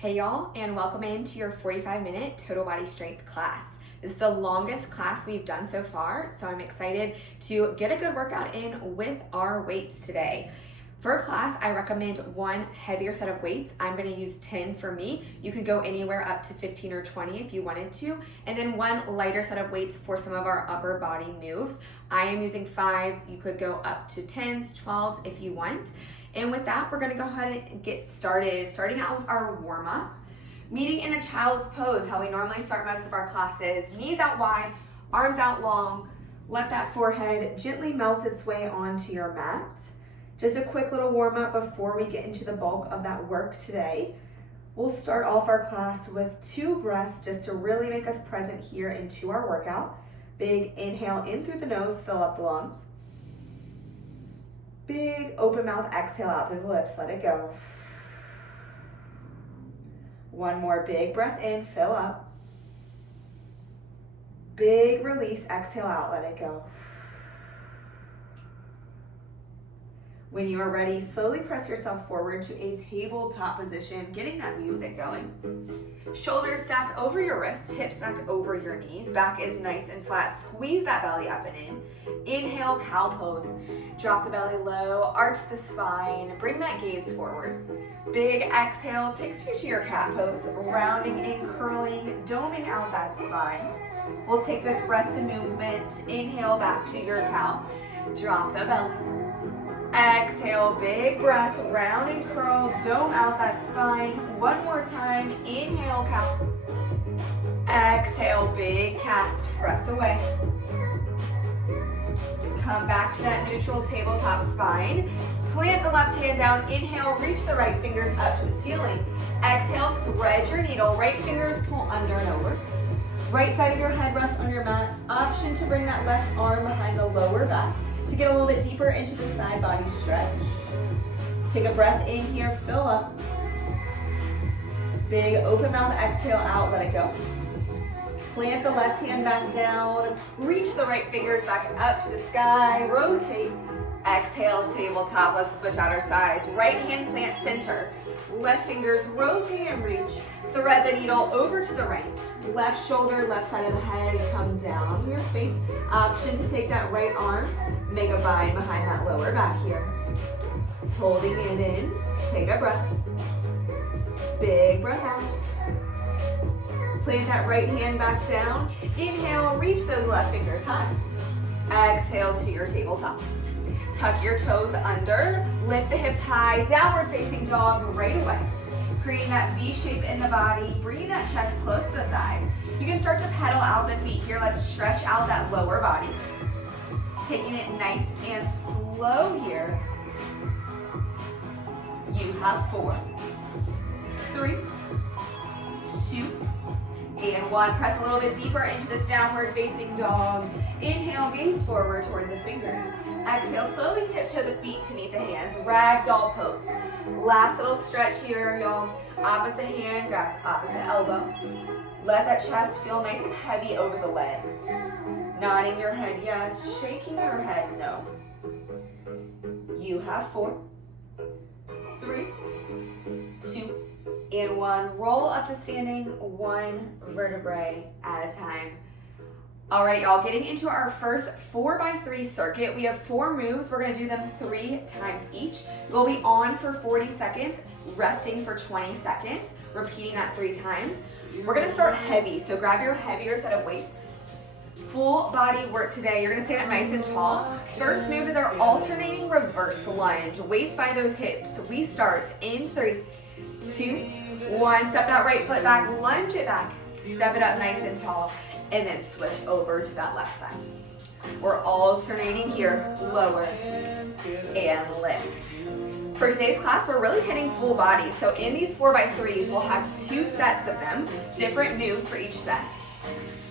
Hey y'all, and welcome into your 45-minute total body strength class. This is the longest class we've done so far, so I'm excited to get a good workout in with our weights today. For a class, I recommend one heavier set of weights. I'm gonna use 10 for me. You could go anywhere up to 15 or 20 if you wanted to. And then one lighter set of weights for some of our upper body moves. I am using 5s. You could go up to 10s, 12s if you want. And with that, we're gonna go ahead and get started. Starting out with our warm up. Meeting in a child's pose, how we normally start most of our classes. Knees out wide, arms out long. Let that forehead gently melt its way onto your mat. Just a quick little warm up before we get into the bulk of that work today. We'll start off our class with 2 breaths just to really make us present here into our workout. Big inhale in through the nose, fill up the lungs. Big open mouth exhale out through the lips, let it go. One more big breath in, fill up. Big release, exhale out, let it go. When you are ready, slowly press yourself forward to a tabletop position, getting that music going. Shoulders stack over your wrists, hips stacked over your knees. Back is nice and flat. Squeeze that belly up and in. Inhale, cow pose. Drop the belly low, arch the spine, bring that gaze forward. Big exhale takes you to your cat pose, rounding in, curling, doming out that spine. We'll take this breath to movement. Inhale back to your cow. Drop the belly. Exhale, big breath, round and curl, dome out that spine. One more time, inhale, cow. Exhale, big cat, press away. Come back to that neutral tabletop spine. Plant the left hand down, inhale, reach the right fingers up to the ceiling. Exhale, thread your needle, right fingers pull under and over. Right side of your head rests on your mat. Option to bring that left arm behind the lower back to get a little bit deeper into the side body stretch. Take a breath in here, fill up. Big open mouth exhale out, let it go. Plant the left hand back down, reach the right fingers back up to the sky, rotate. Exhale, tabletop, let's switch out our sides. Right hand plant center, left fingers rotate and reach. Thread the needle over to the right. Left shoulder, left side of the head, come down from your space. Option to take that right arm, make a bind behind that lower back here. Holding it in, take a breath. Big breath out. Plant that right hand back down. Inhale, reach those left fingers high. Exhale to your tabletop. Tuck your toes under, lift the hips high, downward facing dog right away. Creating that V shape in the body, bringing that chest close to the thighs. You can start to pedal out the feet here. Let's stretch out that lower body. Taking it nice and slow here. You have 4, 3, 2, and 1. Press a little bit deeper into this downward facing dog. Inhale, gaze forward towards the fingers. Exhale, slowly tiptoe the feet to meet the hands. Ragdoll pose. Last little stretch here, y'all. Opposite hand grabs opposite elbow. Let that chest feel nice and heavy over the legs. Nodding your head yes, shaking your head no. You have 4, 3, 2, and 1. Roll up to standing, 1 vertebrae at a time. All right, y'all, getting into our first 4x3 circuit. We have 4 moves. We're gonna do them 3 times each. We'll be on for 40 seconds, resting for 20 seconds, repeating that 3 times. We're gonna start heavy, so grab your heavier set of weights. Full body work today. You're gonna stand up nice and tall. First move is our alternating reverse lunge. Weights by those hips. We start in 3, 2, 1. Step that right foot back, lunge it back. Step it up nice and tall, and then switch over to that left side. We're alternating here, lower and lift. For today's class, we're really hitting full body. So in these 4x3s, we'll have 2 sets of them, different moves for each set.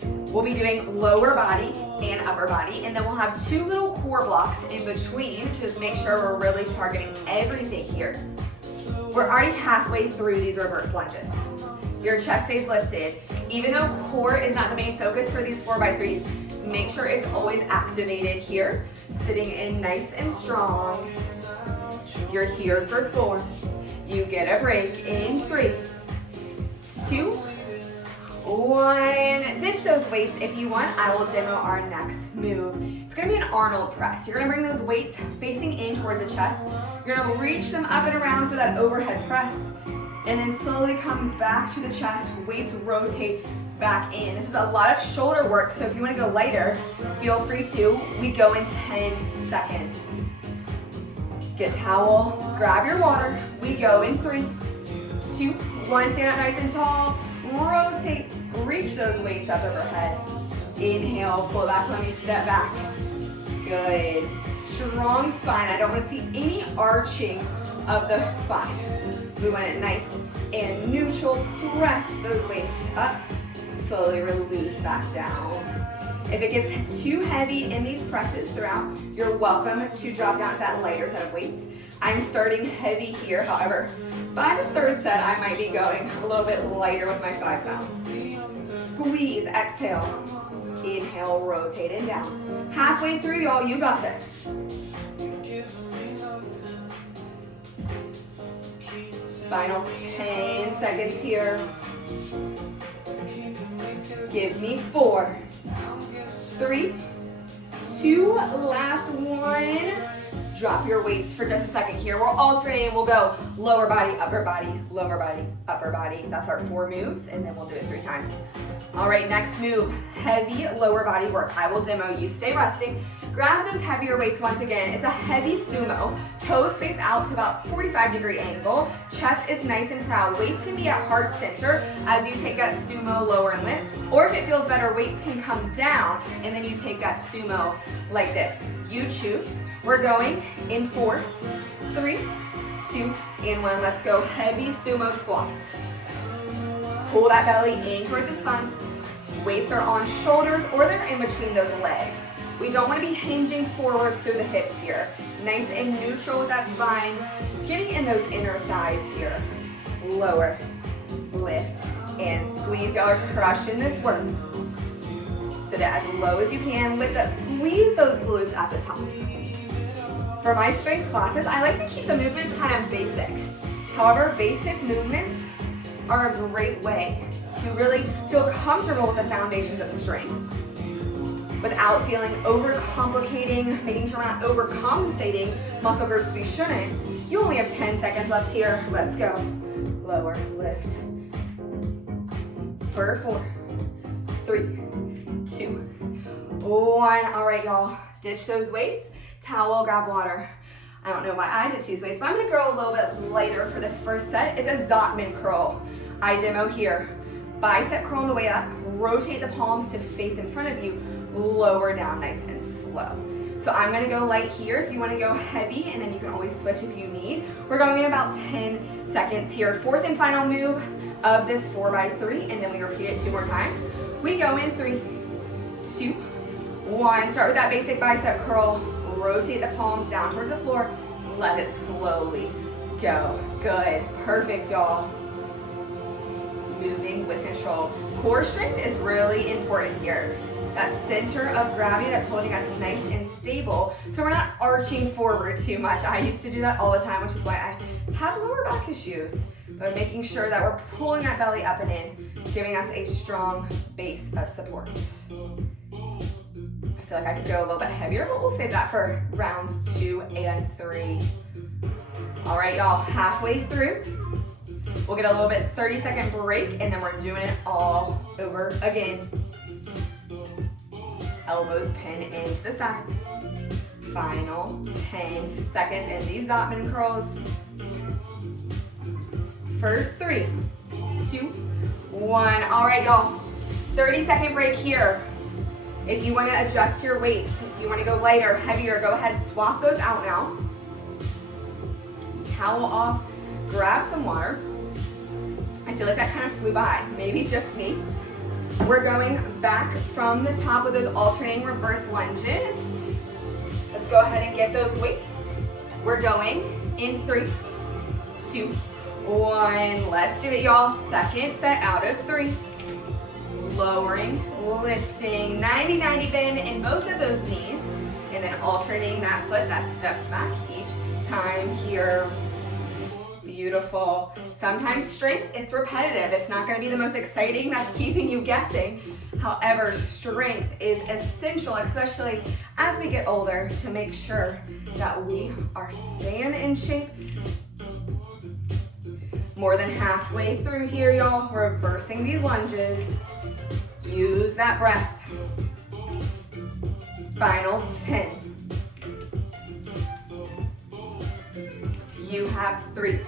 We'll be doing lower body and upper body, and then we'll have 2 little core blocks in between to just make sure we're really targeting everything here. We're already halfway through these reverse lunges. Your chest stays lifted. Even though core is not the main focus for these 4x3s, make sure it's always activated here. Sitting in nice and strong. You're here for 4. You get a break in 3, those weights if you want. I will demo our next move. It's gonna be an Arnold press. You're gonna bring those weights facing in towards the chest. You're gonna reach them up and around for that overhead press, and then slowly come back to the chest. Weights rotate back in. This is a lot of shoulder work, so if you wanna go lighter, feel free to. We go in 10 seconds. Get a towel, grab your water. We go in 3, 2, 1. Stand up nice and tall. Rotate, reach those weights up overhead. Inhale, pull back, let me step back. Good. Strong spine. I don't want to see any arching of the spine. We want it nice and neutral. Press those weights up. Slowly release back down. If it gets too heavy in these presses throughout, you're welcome to drop down to that lighter set of weights. I'm starting heavy here, however, by the third set, I might be going a little bit lighter with my 5 pounds. Squeeze, exhale. Inhale, rotate and down. Halfway through, y'all, you got this. Final 10 seconds here. Give me 4, 3, 2, last one. Drop your weights for just a second here. We're alternating. We'll go lower body, upper body, lower body, upper body. That's our 4 moves, and then we'll do it 3 times. All right, next move, heavy lower body work. I will demo you. Stay resting. Grab those heavier weights once again. It's a heavy sumo. Toes face out to about 45-degree angle. Chest is nice and proud. Weights can be at heart center as you take that sumo lower and lift. Or if it feels better, weights can come down, and then you take that sumo like this. You choose. We're going in 4, 3, 2, and 1. Let's go. Heavy sumo squat. Pull that belly in towards the spine. Weights are on shoulders or they're in between those legs. We don't want to be hinging forward through the hips here. Nice and neutral with that spine. Getting in those inner thighs here. Lower, lift, and squeeze. Y'all are crushing this work. Sit as low as you can. Lift up, squeeze those glutes at the top. For my strength classes, I like to keep the movements kind of basic. However, basic movements are a great way to really feel comfortable with the foundations of strength without feeling overcomplicating, making sure we're not overcompensating muscle groups we shouldn't. You only have 10 seconds left here. Let's go. Lower, lift. For 4, 3, 2, 1. All right, y'all. Ditch those weights. Towel, grab water. I don't know why I did choose weights, but I'm gonna go a little bit lighter for this first set. It's a Zotman curl. I demo here. Bicep curl on the way up. Rotate the palms to face in front of you. Lower down nice and slow. So I'm gonna go light here if you wanna go heavy, and then you can always switch if you need. We're going in about 10 seconds here. 4th and final move of this 4x3, and then we repeat it 2 more times. We go in 3, 2, 1. Start with that basic bicep curl. Rotate the palms down towards the floor. Let it slowly go. Good. Perfect, y'all. Moving with control. Core strength is really important here. That center of gravity that's holding us nice and stable, so we're not arching forward too much. I used to do that all the time, which is why I have lower back issues. But making sure that we're pulling that belly up and in, giving us a strong base of support. I feel like I could go a little bit heavier, but we'll save that for rounds 2 and 3. All right, y'all, halfway through. We'll get a little bit 30-second break, and then we're doing it all over again. Elbows pin into the sides. Final 10 seconds in these Zotman curls. For 3, 2, 1. All right, y'all, 30-second break here. If you want to adjust your weights, if you want to go lighter, heavier, go ahead, swap those out now. Towel off, grab some water. I feel like that kind of flew by, maybe just me. We're going back from the top of those alternating reverse lunges. Let's go ahead and get those weights. We're going in 3, 2, 1. Let's do it, y'all. Second set out of 3. Lowering, lifting, 90-90 bend in both of those knees, and then alternating that foot that steps back each time here. Beautiful. Sometimes strength, it's repetitive. It's not gonna be the most exciting, that's keeping you guessing. However, strength is essential, especially as we get older, to make sure that we are staying in shape. More than halfway through here, y'all. Reversing these lunges. Use that breath. Final 10. You have 3,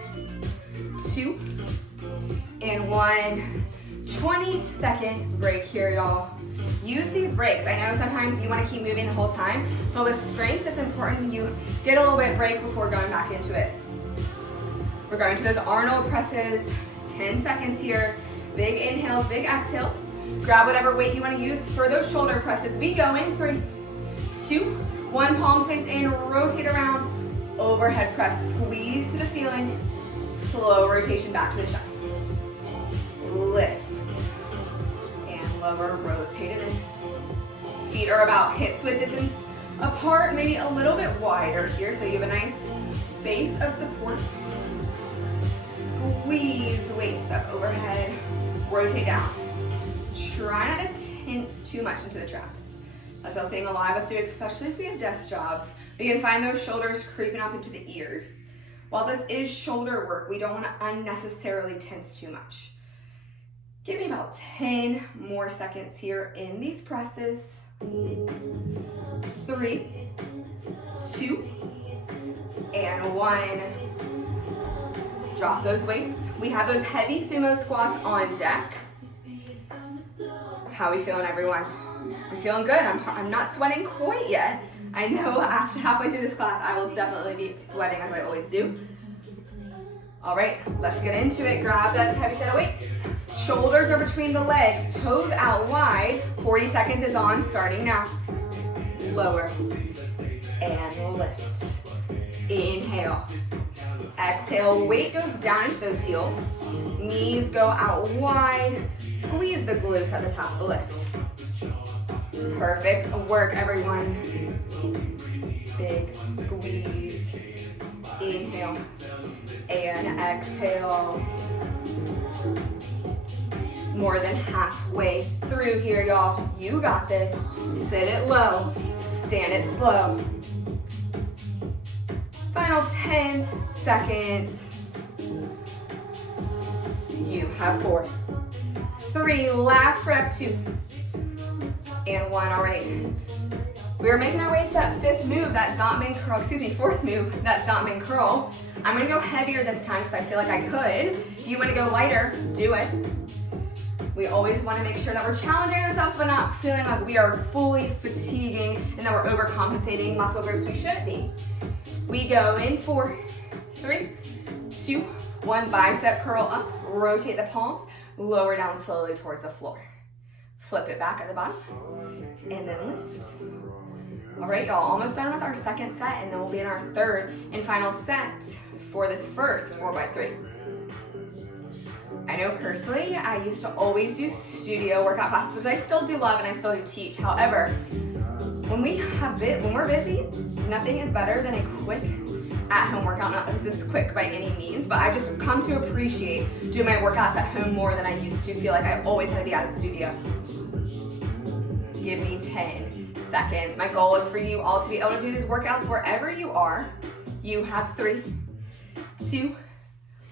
2, and 1. 20-second break here, y'all. Use these breaks. I know sometimes you want to keep moving the whole time, but with strength, it's important you get a little bit of break before going back into it. We're going to those Arnold presses, 10 seconds here. Big inhales, big exhales. Grab whatever weight you want to use for those shoulder presses. We go in 3, 2, 1, palms face in, rotate around, overhead press, squeeze to the ceiling, slow rotation back to the chest. Lift, and lower, rotate it in. Feet are about hips width distance apart, maybe a little bit wider here, so you have a nice base of support. Squeeze weights up overhead, rotate down. Try not to tense too much into the traps. That's a thing a lot of us do, especially if we have desk jobs. We can find those shoulders creeping up into the ears. While this is shoulder work, we don't want to unnecessarily tense too much. Give me about 10 more seconds here in these presses. 3, 2, and 1. Drop those weights. We have those heavy sumo squats on deck. How are we feeling, everyone? I'm feeling good. I'm not sweating quite yet. I know after halfway through this class, I will definitely be sweating as I always do. All right, let's get into it. Grab that heavy set of weights. Shoulders are between the legs, toes out wide. 40 seconds is on, starting now. Lower and lift. Inhale. Exhale, weight goes down into those heels. Knees go out wide. Squeeze the glutes at the top of the lift. Perfect work, everyone. Big squeeze. Inhale and exhale. More than halfway through here, y'all. You got this. Sit it low. Stand it slow. Final 10 seconds. You have 4, 3, last rep, 2, and 1. All right. We're making our way to that fourth move, that Zontman curl. I'm gonna go heavier this time because I feel like I could. If you wanna go lighter, do it. We always wanna make sure that we're challenging ourselves but not feeling like we are fully fatiguing and that we're overcompensating muscle groups we should be. We go in 4, 3, 2, 1, bicep curl up, rotate the palms, lower down slowly towards the floor. Flip it back at the bottom, and then lift. All right, y'all, almost done with our second set, and then we'll be in our third and final set for this first 4x3. I know personally, I used to always do studio workout classes, which I still do love and I still do teach. However, when we're busy, nothing is better than a quick at-home workout. Not that this is quick by any means, but I've just come to appreciate doing my workouts at home more than I used to feel like I always had to be out of the studio. Give me 10 seconds. My goal is for you all to be able to do these workouts wherever you are. You have 3, 2,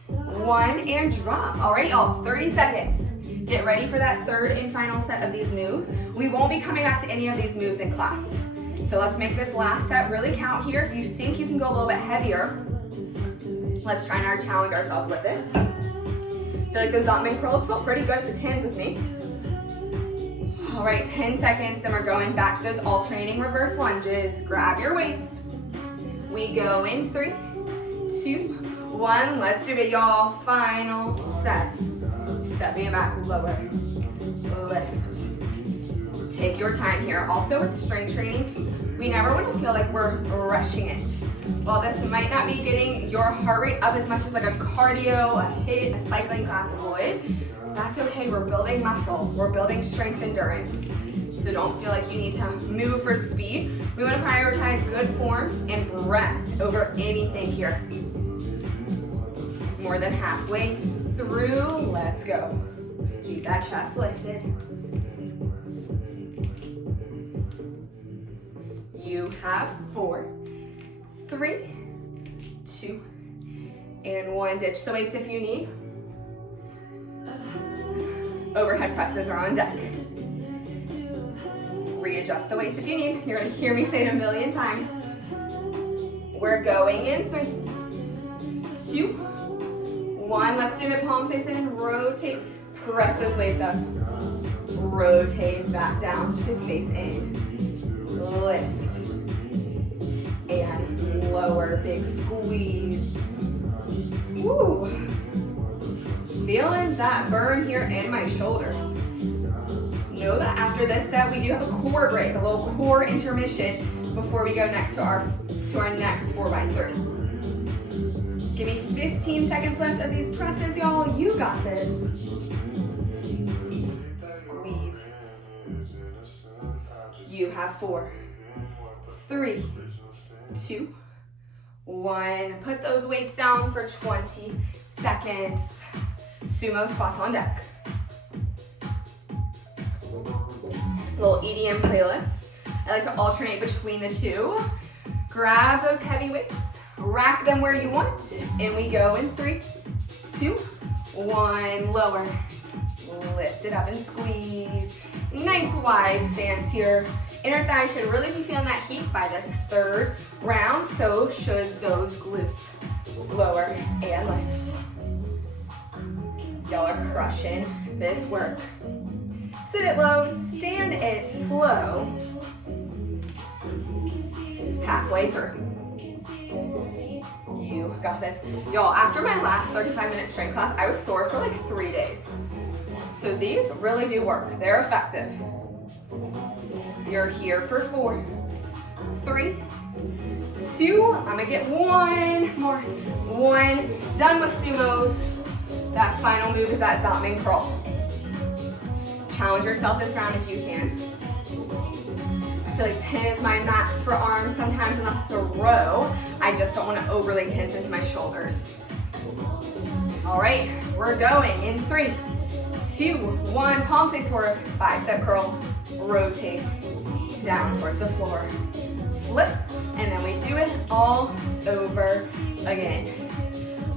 1, and drop. All right, y'all, 30 seconds. Get ready for that third and final set of these moves. We won't be coming back to any of these moves in class. So let's make this last set really count here. If you think you can go a little bit heavier, let's try and challenge ourselves with it. I feel like those Zontman curls felt pretty good at the 10s with me. All right, 10 seconds, then we're going back to those alternating reverse lunges. Grab your weights. We go in 3, 2, 1. Let's do it, y'all. Final set. Stepping it back, lower, lift. Take your time here. Also with strength training, we never want to feel like we're rushing it. While this might not be getting your heart rate up as much as like a cardio, a HIIT, a cycling class would, that's okay. We're building muscle. We're building strength endurance. So don't feel like you need to move for speed. We want to prioritize good form and breath over anything here. more than halfway through. Let's go. Keep that chest lifted. You have 4, 3, 2, and 1. Ditch the weights if you need. Overhead presses are on deck. Readjust the weights if you need. You're going to hear me say it a million times. We're going in 3, 2, 1. Let's do hip palms face in and rotate. Press those weights up. Rotate back down to face in. Lift. And lower. Big squeeze. Woo. Feeling that burn here in my shoulders. Know that after this set, we do have a core break, a little core intermission before we go next to our next 4x30. Give me 15 seconds left of these presses, y'all. You got this. Squeeze. You have 4, 3, 2, 1. Put those weights down for 20 seconds. Sumo squats on deck. Little EDM playlist. I like to alternate between the two. Grab those heavy weights, rack them where you want, and we go in 3, 2, 1. Lower. Lift it up and squeeze. Nice wide stance here. Inner thigh should really be feeling that heat by this 3rd round, so should those glutes. Lower and lift. Y'all are crushing this work. Sit it low, stand it slow. Halfway through. You got this. Y'all, after my last 35-minute strength class, I was sore for like 3 days. So these really do work. They're effective. You're here for 4, 3, 2. I'm gonna get 1 more. 1. Done with sumos. That final move is that Zatman curl. Challenge yourself this round if you can. I feel like 10 is my max for arms sometimes, unless it's a row. I just don't want to overly tense into my shoulders. All right, we're going in 3, 2, 1. Palms face forward, bicep curl, rotate down towards the floor. Flip, and then we do it all over again.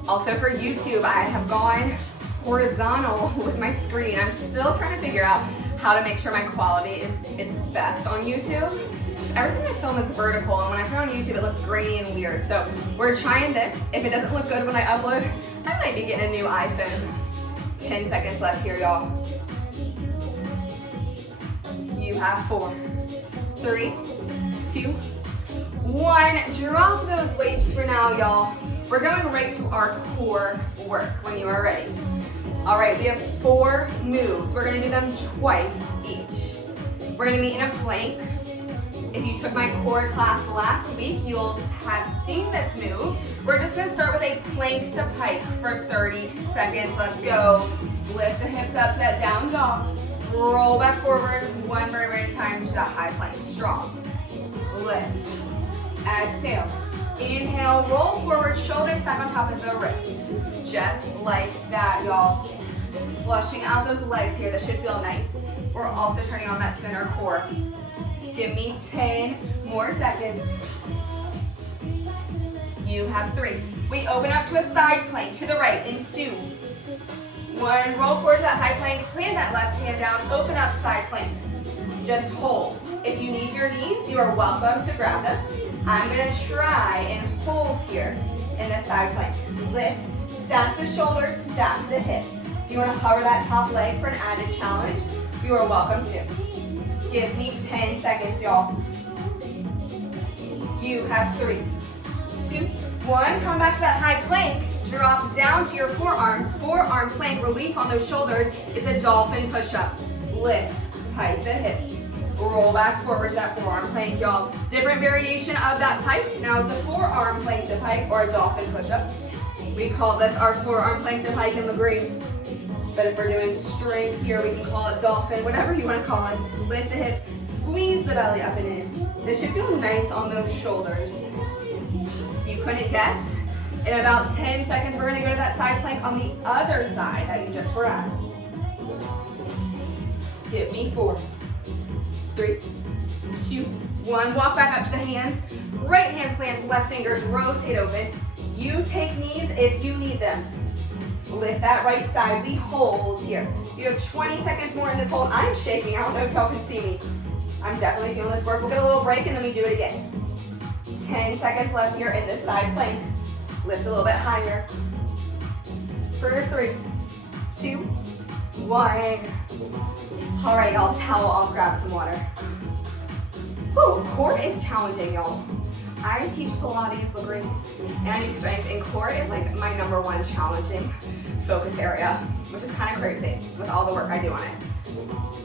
Also for YouTube, I have gone horizontal with my screen. I'm still trying to figure out how to make sure my quality is its best on YouTube. Everything I film is vertical, and when I put it on YouTube, it looks grainy and weird. So we're trying this. If it doesn't look good when I upload, I might be getting a new iPhone. 10 seconds left here, y'all. You have 4, 3, 2, 1. Drop those weights for now, y'all. We're going right to our core work when you are ready. All right, we have 4 moves. We're gonna do them twice each. We're gonna meet in a plank. If you took my core class last week, you'll have seen this move. We're just gonna start with a plank to pike for 30 seconds. Let's go. Lift the hips up to that down dog. Roll back forward, 1 vertebrae at a time to that high plank. Strong. Lift. Exhale. Inhale, roll forward, shoulders stack on top of the wrist. Just like that, y'all. Flushing out those legs here. That should feel nice. We're also turning on that center core. Give me 10 more seconds. You have 3. We open up to a side plank to the right in 2, 1. Roll forward to that high plank. Plant that left hand down. Open up side plank. Just hold. If you need your knees, you are welcome to grab them. I'm gonna try and hold here in the side plank. Lift, stack the shoulders, stack the hips. If you wanna hover that top leg for an added challenge, you are welcome to. Give me 10 seconds, y'all. You have 3, 2, 1. Come back to that high plank. Drop down to your forearms. Forearm plank, relief on those shoulders. It's a dolphin push-up. Lift, pike the hips. Roll back forward to that forearm plank, y'all. Different variation of that pike. Now it's a forearm plank to pike or a dolphin push-up. We call this our forearm plank to pike in the green. But if we're doing strength here, we can call it dolphin, whatever you want to call it. Lift the hips, squeeze the belly up and in. This should feel nice on those shoulders. If you couldn't guess, In about 10 seconds, we're gonna go to that side plank on the other side that you just were at. Give me 4, 3, 2, 1. Walk back up to the hands. Right hand plants, left fingers rotate open. You take knees if you need them. Lift that right side. We hold here. You have 20 seconds more in this hold. I'm shaking. I don't know if y'all can see me. I'm definitely feeling this work. We'll get a little break and then we do it again. 10 seconds left here in this side plank. Lift a little bit higher. For 3, 2, 1. All right, y'all, towel off, grab some water. Whew, core is challenging, y'all. I teach Pilates, Lagreen, and I do strength, and core is like my #1 challenging focus area, which is kind of crazy with all the work I do on it.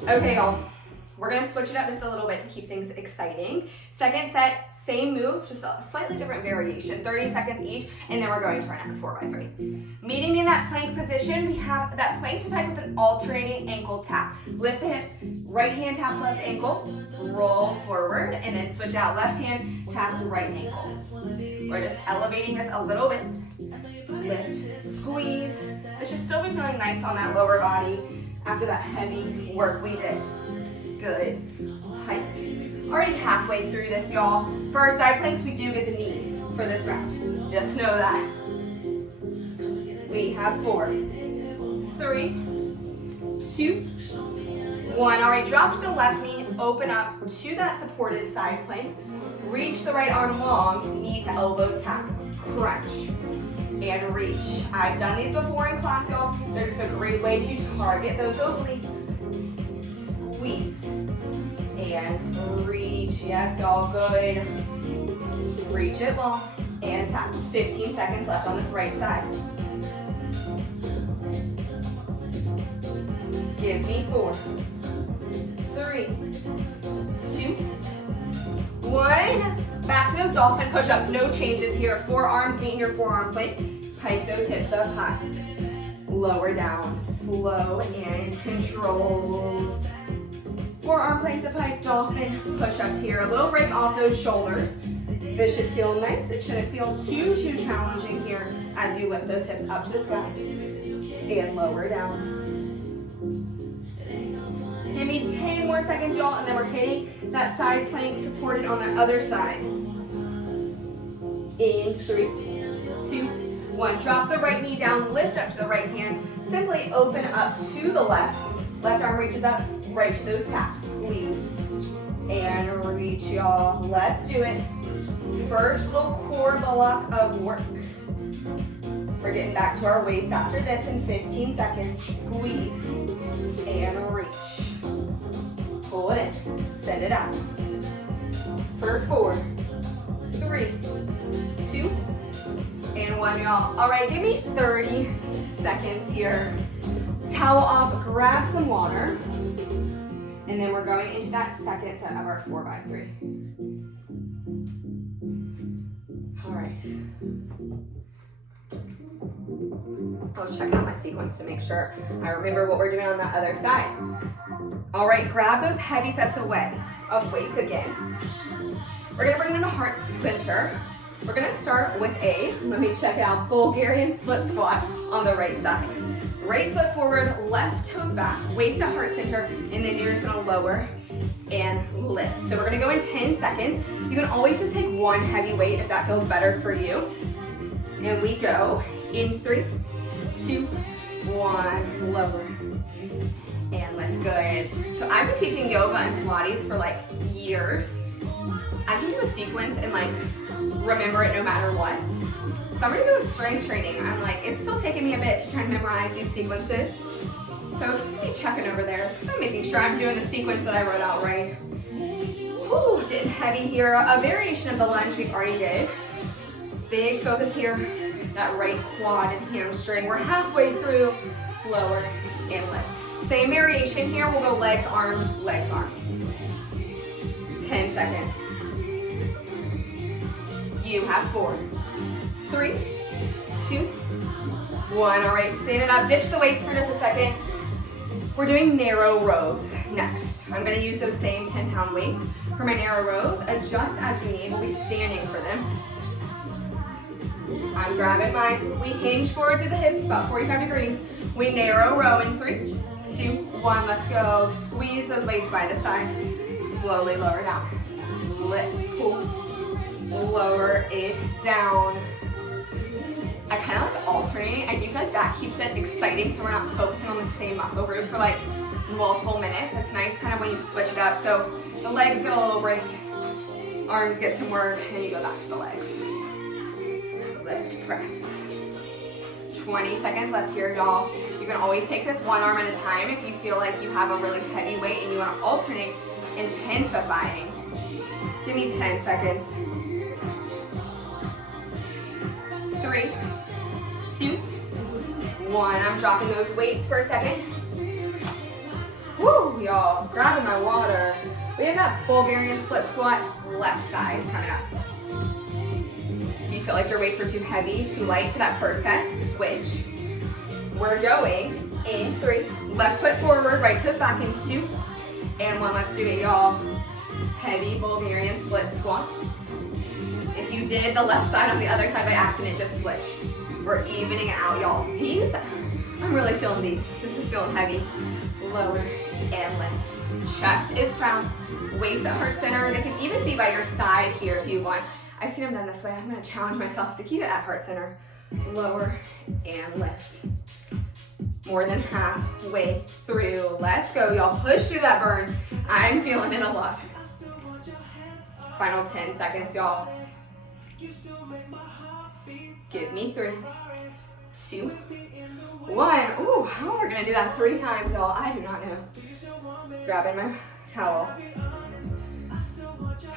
Okay, y'all. We're gonna switch it up just a little bit to keep things exciting. Second set, same move, just a slightly different variation, 30 seconds each, and then we're going to our next 4x3. Meeting me in that plank position, we have that plank to pike with an alternating ankle tap. Lift the hips, right hand taps left ankle, roll forward, and then switch out, left hand taps right ankle. We're just elevating this a little bit. Lift, squeeze. This should still be feeling nice on that lower body after that heavy work we did. Good. Hike. Already halfway through this, y'all. For our side planks, we do get the knees for this round. Just know that. We have 4, 3, 2, 1. All right, drop to the left knee, open up to that supported side plank. Reach the right arm long, knee to elbow tap. Crunch. And reach. I've done these before in class, y'all. They're just a great way to target those obliques. Squeeze and reach. Yes, y'all, good. Reach it long and tap. 15 seconds left on this right side. Give me 4, 3, 2, 1. Back to those dolphin push-ups. No changes here. Forearms meet in your forearm plank. Pike those hips up high. Lower down. Slow and controlled. Forearm plank to pike, dolphin push-ups here. A little break off those shoulders. This should feel nice. It shouldn't feel too challenging here as you lift those hips up to the sky. And lower down. Give me 10 more seconds, y'all, and then we're hitting that side plank supported on the other side. In 3, 2, 1. Drop the right knee down, lift up to the right hand. Simply open up to the left. Left arm reaches up, right to those taps. Squeeze and reach, y'all. Let's do it. First little core block of work. We're getting back to our weights after this in 15 seconds. Squeeze and reach. Pull it in. Send it out. For 4, 3, 2, and 1, y'all. All right, give me 30 seconds here. Towel off, grab some water, and then we're going into that second set of our 4x3. All right. I'll check out my sequence to make sure I remember what we're doing on the other side. All right, grab those heavy sets of weights again. We're gonna bring them to heart center. We're gonna start with let me check it out, Bulgarian split squat on the right side. Right foot forward, left toe back, weights at heart center, and then you're just gonna lower and lift. So we're gonna go in 10 seconds. You can always just take one heavy weight if that feels better for you. And we go in 3, 2, 1, lower and lift. Good. So I've been teaching yoga and Pilates for like years. I can do a sequence and like remember it no matter what. So I'm gonna do strength training. I'm like, it's still taking me a bit to try and memorize these sequences. So just keep checking over there. It's kind of making sure I'm doing the sequence that I wrote out right. Whew, getting heavy here. A variation of the lunge we already did. Big focus here, that right quad and hamstring. We're halfway through, lower and lift. Same variation here, we'll go legs, arms, legs, arms. 10 seconds. You have 4, 3, 2, 1. All right, stand it up. Ditch the weights for just a second. We're doing narrow rows next. I'm gonna use those same 10-pound weights for my narrow rows. Adjust as you need. We'll be standing for them. I'm grabbing mine. We hinge forward through the hips, about 45 degrees. We narrow row in 3, 2, 1, let's go. Squeeze those weights by the side. Slowly lower down. Lift, pull, lower it down. I kind of like alternating. I do feel like that keeps it exciting so we're not focusing on the same muscle group for like multiple minutes. It's nice kind of when you switch it up. So the legs get a little break, arms get some work, and you go back to the legs. Lift, press. 20 seconds left here, y'all. You can always take this one arm at a time if you feel like you have a really heavy weight and you want to alternate intensifying. Give me 10 seconds. 3, 2, 1. I'm dropping those weights for a second. Woo, y'all. Grabbing my water. We have that Bulgarian split squat, left side coming up. If you feel like your weights are too heavy, too light for that first set, switch. We're going in 3. Left foot forward, right toes back in 2. And 1, let's do it, y'all. Heavy Bulgarian split squats. If you did the left side on the other side by accident, just switch. We're evening it out, y'all. These, I'm really feeling these. This is feeling heavy. Lower and lift. Chest is proud. Weights at heart center. They can even be by your side here if you want. I've seen them done this way. I'm gonna challenge myself to keep it at heart center. Lower and lift. More than halfway through. Let's go, y'all. Push through that burn. I'm feeling it a lot. Final 10 seconds, y'all. Give me 3, 2, 1. Ooh, how we're gonna do that 3 times, y'all? I do not know. Grabbing my towel.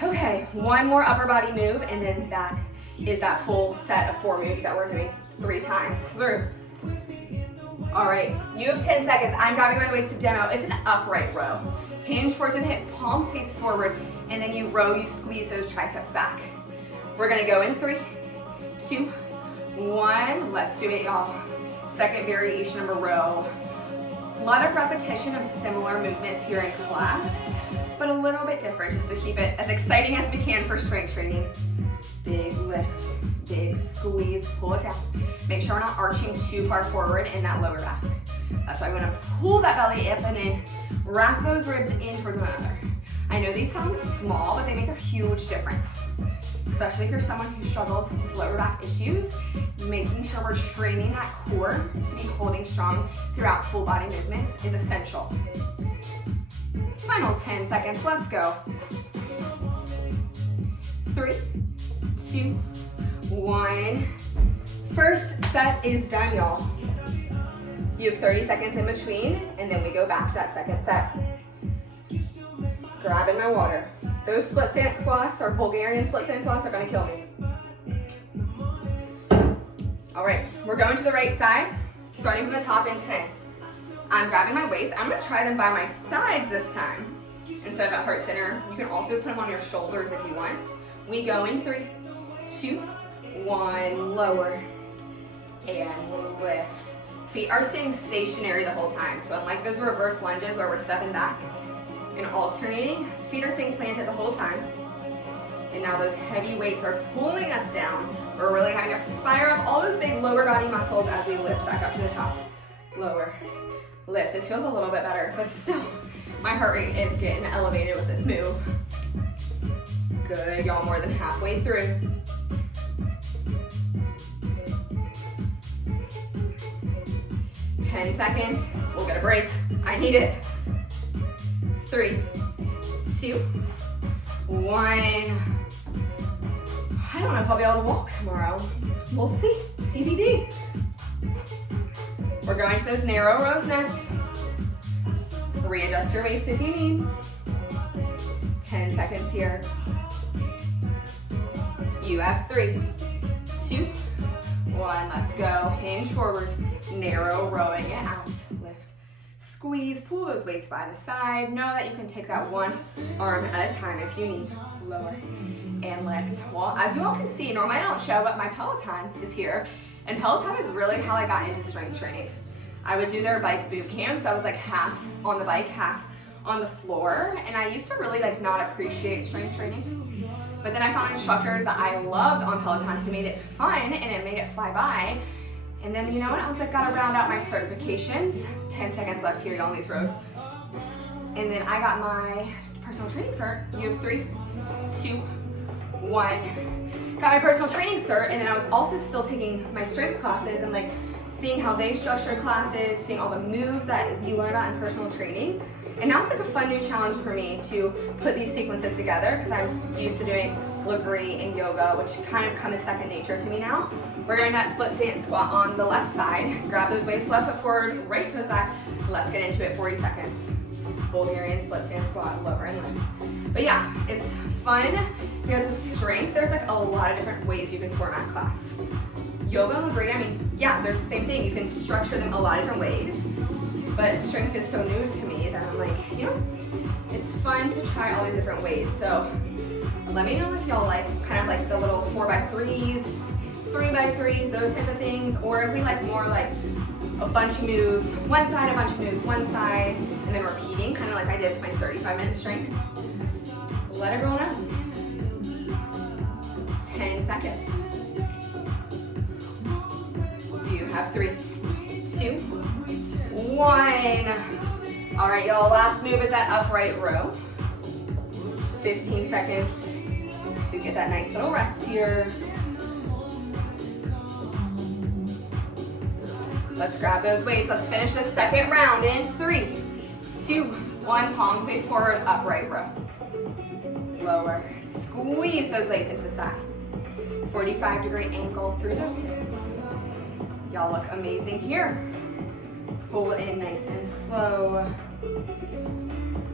Okay, one more upper body move, and then that is that full set of 4 moves that we're doing 3 times through. All right, you have 10 seconds. I'm grabbing my weights to demo. It's an upright row. Hinge forward through the hips, palms face forward, and then you row, you squeeze those triceps back. We're gonna go in 3, 2, 1. Let's do it, y'all. Second variation of a row. A lot of repetition of similar movements here in class, but a little bit different just to keep it as exciting as we can for strength training. Big lift, big squeeze, pull it down. Make sure we're not arching too far forward in that lower back. That's why I'm gonna pull that belly up and in, wrap those ribs in towards one another. I know these sound small, but they make a huge difference. Especially if you're someone who struggles with lower back issues, making sure we're training that core to be holding strong throughout full body movements is essential. Final 10 seconds, let's go. 3, 2, 1. First set is done, y'all. You have 30 seconds in between, and then we go back to that second set. Grabbing my water. Those split stance squats or Bulgarian split stance squats are gonna kill me. All right, we're going to the right side, starting from the top in 10. I'm grabbing my weights. I'm gonna try them by my sides this time. Instead of at heart center, you can also put them on your shoulders if you want. We go in 3, 2, 1, lower, and lift. Feet are staying stationary the whole time. So unlike those reverse lunges where we're stepping back and alternating, feet are staying planted the whole time. And now those heavy weights are pulling us down. We're really having to fire up all those big lower body muscles as we lift back up to the top. Lower, lift. This feels a little bit better, but still, my heart rate is getting elevated with this move. Good, y'all, more than halfway through. Ten seconds, we'll get a break. I need it. 3, 2, 1. I don't know if I'll be able to walk tomorrow. We'll see, TBD. We're going to those narrow rows next. Readjust your weights if you need. 10 seconds here. You have 3, 2, 1. Let's go. Hinge forward, narrow, rowing it out. Lift, squeeze, pull those weights by the side. Know that you can take that one arm at a time if you need. Lower and lift. Well, as you all can see, normally I don't show, but my Peloton is here. And Peloton is really how I got into strength training. I would do their bike boot camps. That was like half on the bike, half on the floor. And I used to really not appreciate strength training But then I found instructors that I loved on Peloton who made it fun and it made it fly by. And then, you know what, I was like, gotta round out my certifications. 10 seconds left here, y'all, in these rows. And then I got my personal training cert. You have 3, 2, 1. Got my personal training cert, and then I was also still taking my strength classes and like seeing how they structured classes, seeing all the moves that you learn about in personal training. And now it's like a fun new challenge for me to put these sequences together because I'm used to doing Lagree and yoga, which kind of come as second nature to me now. We're doing that split stance squat on the left side. Grab those weights, left foot forward, right toes back. Let's get into it, 40 seconds. Bulgarian split stance squat, lower and lift. But yeah, it's fun because with strength, there's like a lot of different ways you can format class. Yoga and Lagree, I mean, yeah, there's the same thing. You can structure them a lot of different ways. But strength is so new to me that I'm like, you know, it's fun to try all these different ways. So let me know if y'all like kind of like the little 4x3s, 3x3s, those type of things, or if we like more like a bunch of moves, one side, a bunch of moves, one side, and then repeating, kind of like I did with my 35-minute strength. Let it go now. 10 seconds. You have 3, 2, 1. All right, y'all, last move is that upright row. 15 seconds to get that nice little rest here. Let's grab those weights. Let's finish the second round in 3, 2, 1. Palms face forward, upright row. Lower. Squeeze those weights into the side. 45-degree angle through those hips. Y'all look amazing here. Pull in nice and slow.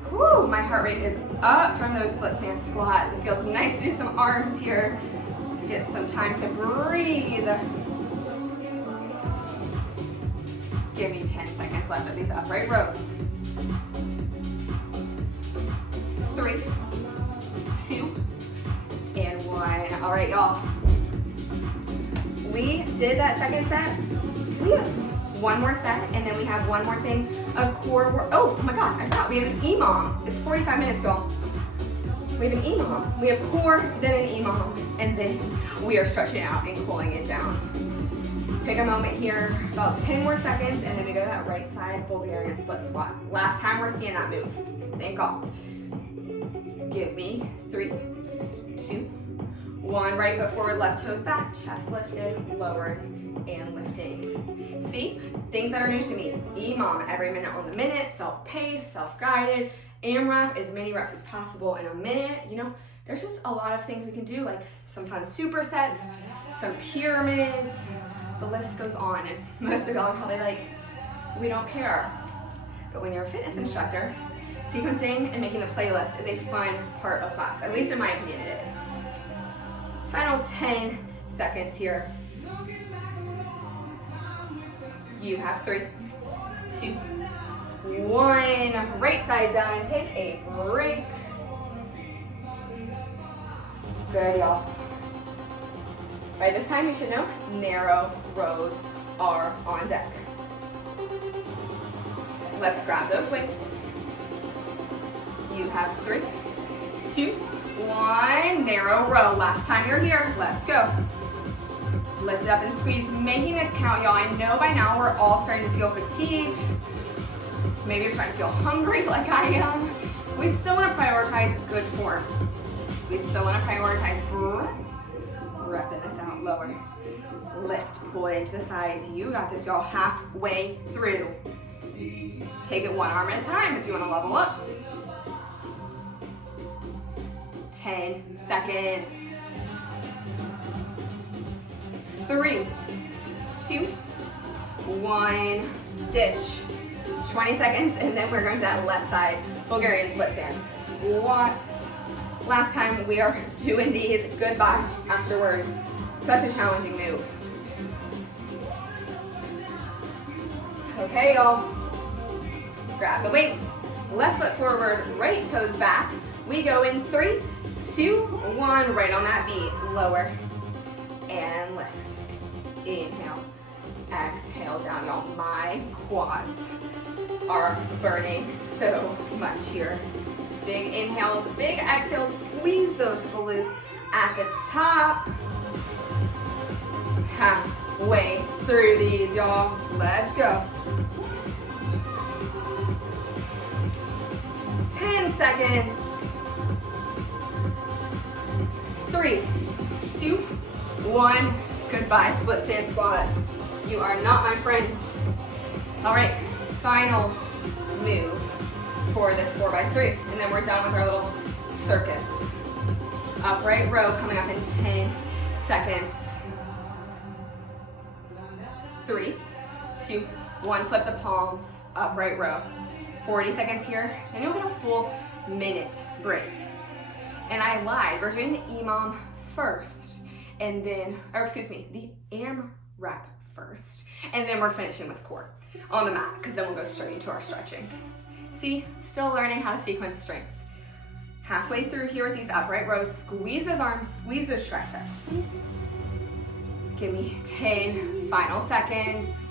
Whew, my heart rate is up from those split stance squats. It feels nice to do some arms here to get some time to breathe. Give me 10 seconds left of these upright rows. 3, 2, and 1. All right, y'all. We did that second set. We have one more set, and then we have one more thing of core work. Oh my God, I forgot. We have an EMOM. It's 45 minutes, y'all. We have an EMOM. We have core, then an EMOM, and then we are stretching out and cooling it down. Take a moment here, about 10 more seconds, and then we go to that right side Bulgarian split squat. Last time we're seeing that move. Thank God. Give me 3, 2, 1. Right foot forward, left toes back, chest lifted, lowered, and lifting. See, things that are new to me. EMOM, every minute on the minute, self-paced, self-guided, AMRAP, as many reps as possible in a minute. You know, there's just a lot of things we can do, like some fun supersets, some pyramids, the list goes on. And most of y'all are probably like, we don't care. But when you're a fitness instructor, sequencing and making the playlist is a fun part of class. At least in my opinion, it is. Final 10 seconds here. You have 3, 2, 1. Right side down and take a break. Good, y'all. By this time, you should know narrow rows are on deck. Let's grab those weights. You have 3, 2, 1. Narrow row. Last time you're here. Let's go. Lift it up and squeeze, making this count, y'all. I know by now we're all starting to feel fatigued. Maybe you're starting to feel hungry like I am. We still want to prioritize good form. We still want to prioritize breath. Repping this out, lower. Lift, pull it into the sides. You got this, y'all. Halfway through. Take it one arm at a time if you want to level up. 10 seconds. 3, 2, 1. Ditch. 20 seconds, and then we're going to that left side Bulgarian split stand. Squat. Last time we are doing these. Goodbye afterwards. Such a challenging move. Okay, y'all. Grab the weights. Left foot forward, right toes back. We go in 3, 2, 1. Right on that beat. Lower and lift. Inhale. Exhale down, y'all. My quads are burning so much here. Big inhales, big exhales. Squeeze those glutes. at the top. Halfway through these, y'all. Let's go. 10 seconds. 3, 2, 1. Goodbye, split stance squats. You are not my friend. All right, final move for this 4x3. And then we're done with our little circuits. Upright row coming up in 10 seconds. 3, 2, 1. Flip the palms, upright row. 40 seconds here, and you'll get a full minute break. And I lied, we're doing the EMOM first, and then, or excuse me, the AMRAP first, and then we're finishing with core on the mat, because then we'll go straight into our stretching. See, still learning how to sequence strength. Halfway through here with these upright rows, squeeze those arms, squeeze those triceps. Give me 10 final seconds.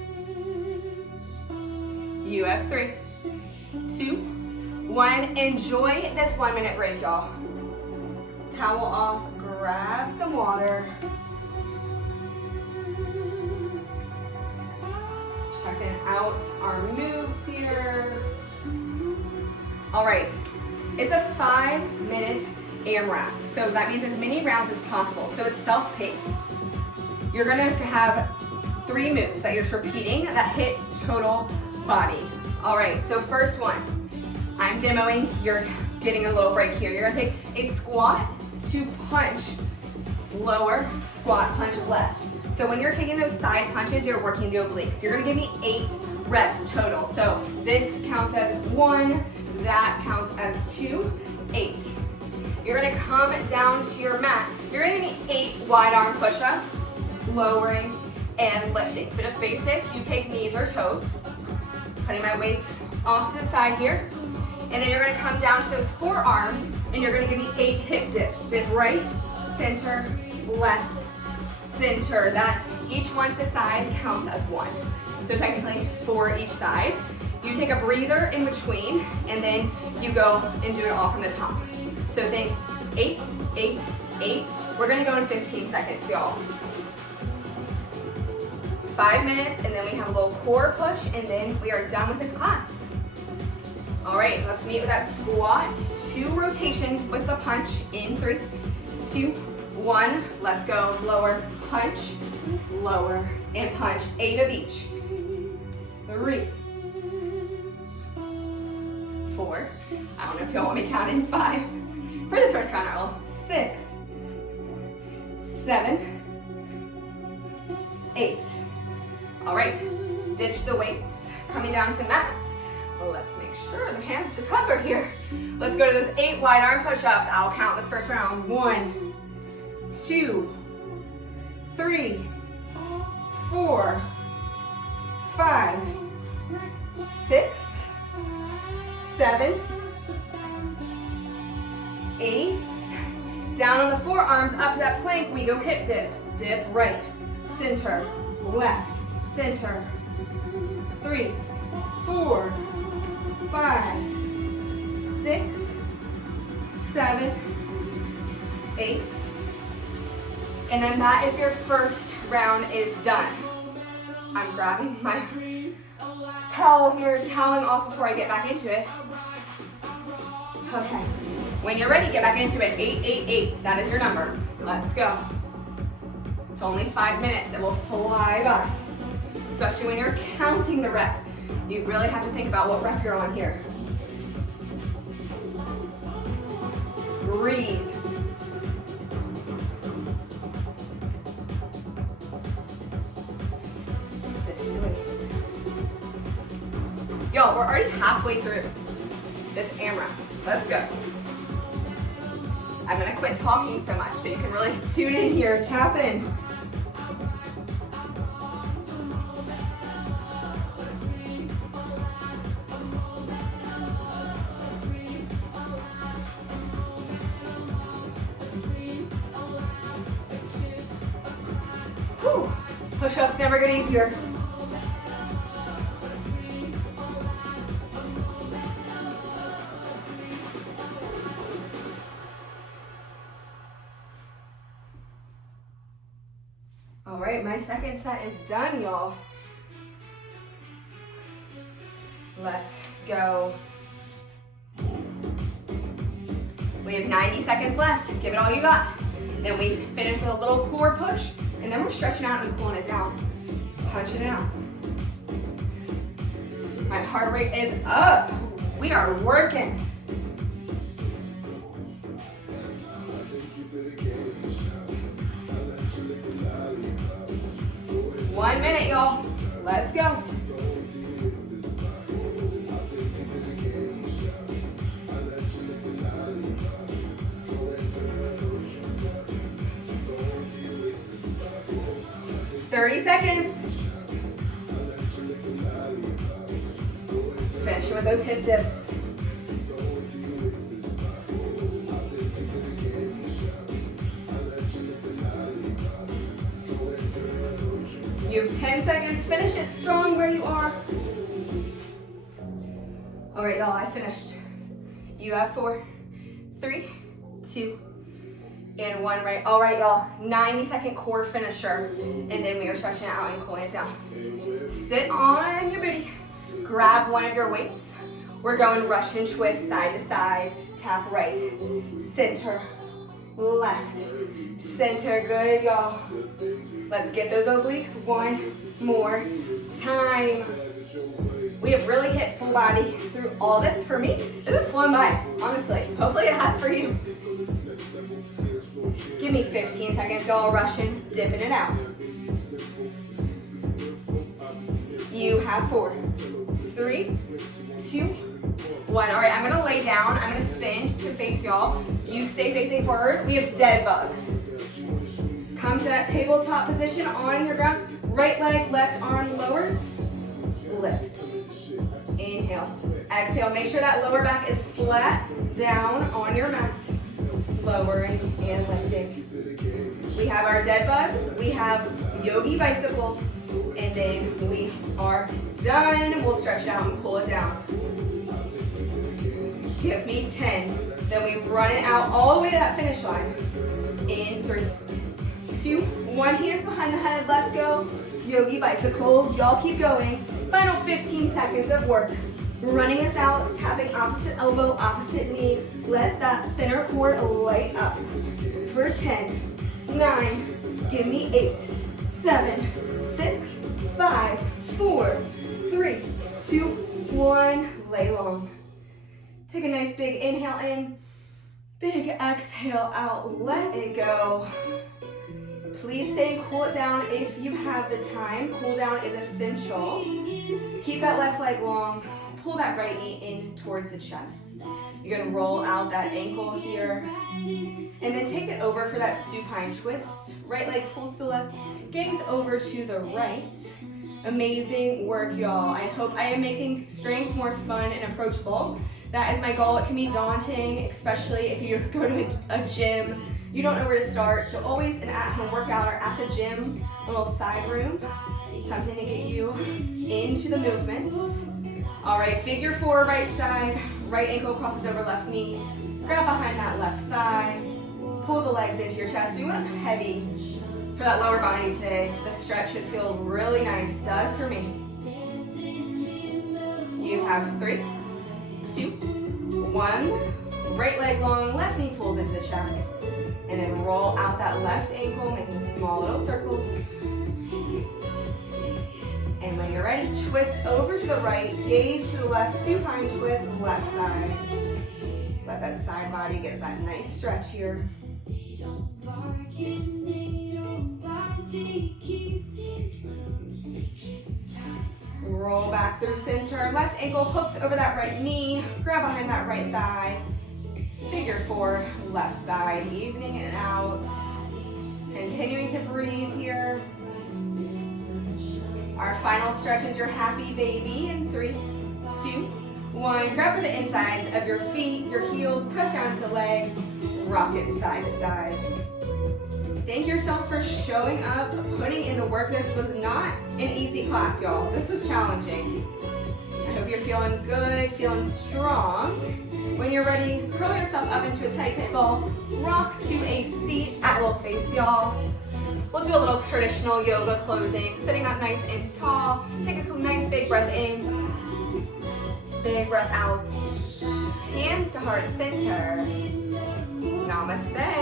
You have 3, 2, 1. Enjoy this 1 minute break, y'all. Towel off, grab some water. Checking out our moves here. All right, it's a 5-minute AMRAP. So that means as many rounds as possible. So it's self-paced. You're gonna have 3 moves that you're repeating that hit total body. All right, so first one, I'm demoing, you're getting a little break here. You're gonna take a squat to punch, lower, squat, punch left. So when you're taking those side punches, you're working the obliques. You're gonna give me 8 reps total. So this counts as 1, that counts as 2, 8. You're gonna come down to your mat. You're gonna give me 8 wide arm push-ups, lowering and lifting. So just basic, you take knees or toes, putting my weights off to the side here, and then you're gonna come down to those forearms, and you're gonna give me 8 hip dips. Dip right, center, left, center. That each one to the side counts as 1. So technically 4 each side. You take a breather in between, and then you go and do it all from the top. So think 8, 8, 8. We're gonna go in 15 seconds, y'all. 5 minutes, and then we have a little core push, and then we are done with this class. All right, let's meet with that squat, 2 rotations with the punch in 3, 2, 1. Let's go. Lower, punch, lower, and punch. 8 of each. 3, 4. I don't know if y'all want me counting. 5. For this first round, I will. 6, 7, 8. All right, ditch the weights, coming down to the mat. Well, let's make sure the hands are covered here. Let's go to those 8 wide arm push-ups. I'll count this first round. 1, 2, 3, 4, 5, 6, 7, 8. Down on the forearms, up to that plank, we go hip dips. Dip right, center, left, center. 3, 4, 5, 6, 7, 8. And then that is your first round is done. I'm grabbing my towel here, toweling off before I get back into it. Okay. When you're ready, get back into it. 8, 8, 8. That is your number. Let's go. It's only 5 minutes. It will fly by. Especially when you're counting the reps. You really have to think about what rep you're on here. Breathe. Yo, we're already halfway through this AMRAP. Let's go. I'm gonna quit talking so much so you can really tune in here, tap in. Whew. Push-ups never get easier. All right, my second set is done, y'all. Let's go. We have 90 seconds left. Give it all you got. Then we finish with a little core push, and then we're stretching out and cooling it down. Punching it out. My heart rate is up. We are working. One minute, y'all. Let's go. $30 seconds. Finish with those hip dips. You have 10 seconds. Finish it strong where you are. All right, y'all, I finished. You have 4, 3, 2, and 1, right? All right, y'all, 90-second core finisher, and then we are stretching it out and cooling it down. Sit on your booty. Grab one of your weights. We're going Russian twist, side to side, tap right, center, left, center. Good, y'all. Let's get those obliques one more time. We have really hit full body through all this. For me, this is flown by, honestly. Hopefully it has for you. Give me 15 seconds, y'all. Russian, dipping it out. You have 4, 3, 2, 1. All right, I'm gonna lay down. I'm gonna spin to face y'all. You stay facing forward. We have dead bugs. Come to that tabletop position on your ground. Right leg, left arm lowers, lifts. Inhale. Exhale. Make sure that lower back is flat down on your mat. Lowering and lifting. We have our dead bugs. We have yogi bicycles. And then we are done. We'll stretch it out and cool it down. Give me 10. Then we run it out all the way to that finish line. In 3, 2, 1. Hands behind the head. Let's go. Yogi bicycles. Y'all keep going. Final 15 seconds of work. Running us out. Tapping opposite elbow, opposite knee. Let that center core light up. For 10, 9. Give me 8, 7, 6, 5, 4, 3, 2, 1. Lay long. Take a nice big inhale in. Big exhale out. Let it go. Please stay and cool it down if you have the time. Cool down is essential. Keep that left leg long. Pull that right knee in towards the chest. You're gonna roll out that ankle here. And then take it over for that supine twist. Right leg pulls to the left, gaze over to the right. Amazing work, y'all. I hope I am making strength more fun and approachable. That is my goal. It can be daunting, especially if you go to a gym. You don't know where to start, so always an at-home workout or at the gym, a little side room, something to get you into the movements. All right, figure 4, right side, right ankle crosses over left knee. Grab behind that left thigh, pull the legs into your chest. We went heavy for that lower body today, so the stretch should feel really nice. Does for me. You have 3, 2, 1. Right leg long, left knee pulls into the chest. And then roll out that left ankle, making small little circles. And when you're ready, twist over to the right, gaze to the left, supine twist, left side. Let that side body get that nice stretch here. Roll back through center. Left ankle hooks over that right knee. Grab behind that right thigh. Figure 4, left side, evening it out. Continuing to breathe here. Our final stretch is your happy baby in 3, 2, 1. Grab for the insides of your feet, your heels, press down to the legs, rock it side to side. Thank yourself for showing up, putting in the work. This was not an easy class, y'all. This was challenging. I hope Hope you're feeling good, feeling strong. When you're ready, curl yourself up into a tight, tight ball. Rock to a seat at will face, y'all. We'll do a little traditional yoga closing, sitting up nice and tall. Take a nice big breath in, big breath out. Hands to heart center. Namaste.